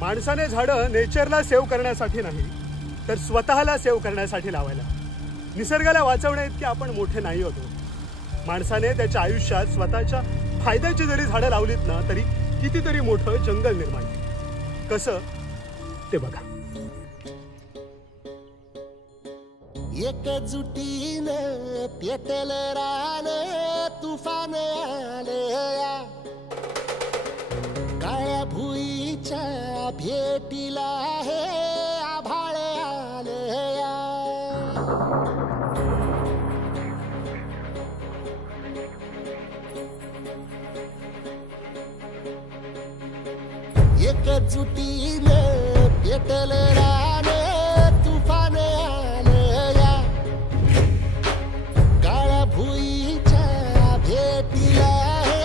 माणसाने झाडं नेचरला सेव्ह करण्यासाठी नाही तर स्वतःला सेव्ह करण्यासाठी लावायला. निसर्गाला वाचवण्या इतके आपण मोठे नाही होतो. माणसाने त्याच्या आयुष्यात स्वतःच्या फायद्याची जरी झाडं लावलीत ना तरी कितीतरी मोठं जंगल निर्माण केलं. कसं ते बघा. एकजुटीनं पेटलं रान तुफान आलं, काळ्या भुईच्या भेटीला हे आभाळ आलं. एकजुटीनं पेटलं रान तुफान आलं, काळ्या भुईच्या भेटीला हे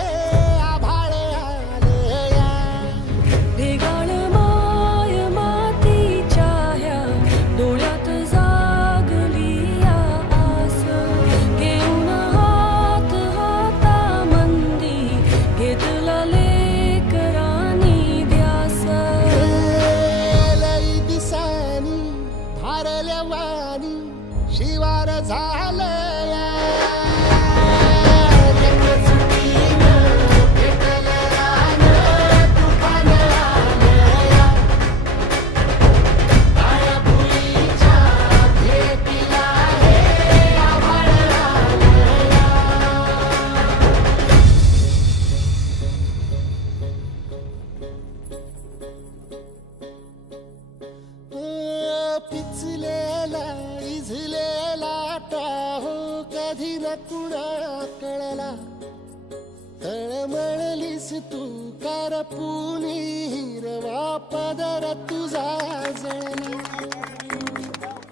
आभाळ आलं. ढेगाळ माय मातीच्या ह्या डोळ्यात जागली आस, घेऊन हात हातामंदी घेतला लेकरांनी ध्यास. लई दिसानी भारल्या वाणी शिवार झालं, पिचलेला इझलेला टाहो कधी न कुणा कळला. तळमळलीस तू करपुनी हिरवा पदर तुझा जळला.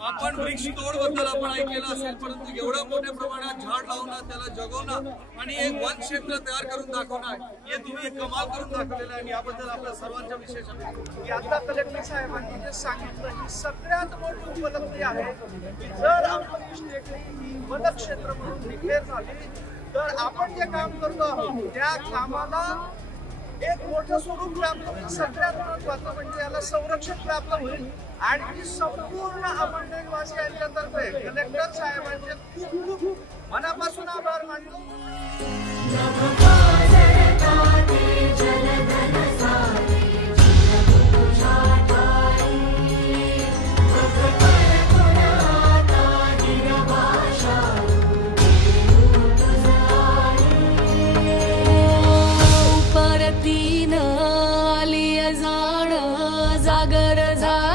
आपण वृक्ष तोड बद्दल आपण ऐकलेलं असेल, परंतु एवढ्या मोठ्या प्रमाणात झाड लावणं, त्याला जगवणं आणि एक वन क्षेत्र तयार करून दाखवणं, हे तुम्ही एक कमाल करून दाखवलेलं आहे. आणि याबद्दल आपल्या सर्वांच्या विशेष अभिनंदन. आता कलेक्टर साहेबांनी जे सांगितलं ही सगळ्यात मोठी उपलब्धी आहे की जर आपली स्टेटली ही वनक्षेत्र म्हणून डिक्लेअर झाली तर आपण जे काम करतो आहोत त्या कामाला एक मोठं स्वरूप प्राप्त होईल. सगळ्यात महत्त्वाचं म्हणजे याला संरक्षण प्राप्त होईल आणि ही संपूर्ण अमरनेरवासियांच्यातर्फे कलेक्टर साहेबांचे खूप खूप मनापासून आभार मानतो. परतीन आली जाण जागर झा